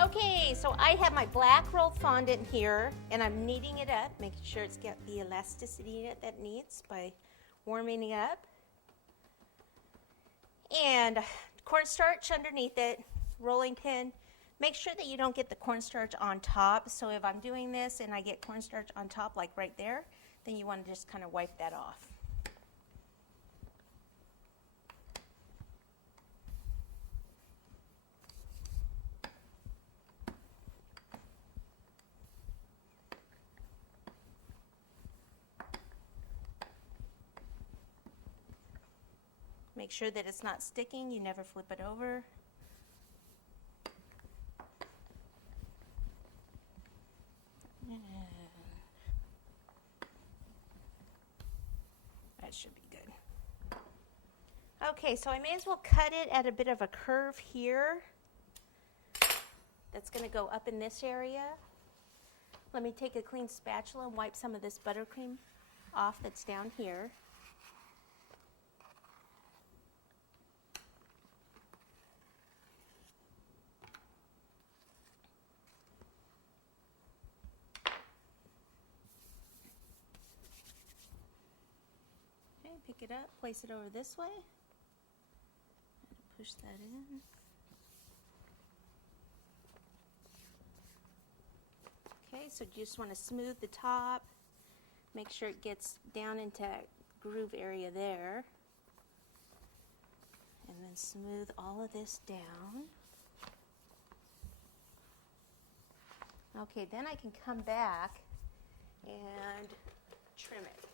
Okay, so I have my black rolled fondant here, and I'm kneading it up, making sure it's got the elasticity in it that it needs by warming it up. And cornstarch underneath it, rolling pin. Make sure that you don't get the cornstarch on top. So if I'm doing this and I get cornstarch on top, like right there, then you want to just kind of wipe that off. Make sure that it's not sticking. You never flip it over. That should be good. Okay, so I may as well cut it at a bit of a curve here. That's going to go up in this area. Let me take a clean spatula and wipe some of this buttercream off that's down here. Pick it up, place it over this way, push that in. Okay, so you just want to smooth the top, make sure it gets down into that groove area there, and then smooth all of this down. Okay, then I can come back and trim it.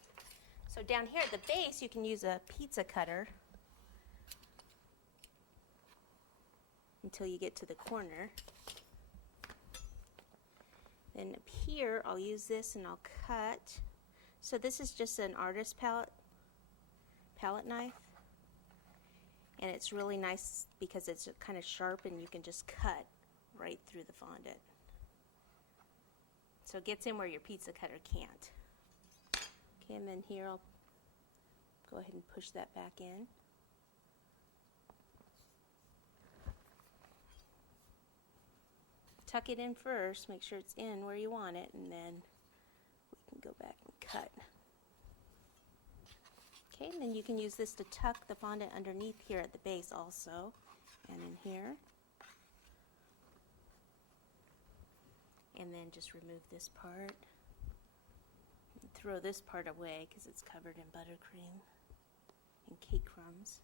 So down here at the base, you can use a pizza cutter until you get to the corner. Then up here, I'll use this and I'll cut. So this is just an artist palette knife. And it's really nice because it's kind of sharp and you can just cut right through the fondant. So it gets in where your pizza cutter can't. Okay, and then here I'll go ahead and push that back in. Tuck it in first, make sure it's in where you want it, and then we can go back and cut. Okay, and then you can use this to tuck the fondant underneath here at the base also, and in here. And then just remove this part. Throw this part away because it's covered in buttercream and cake crumbs.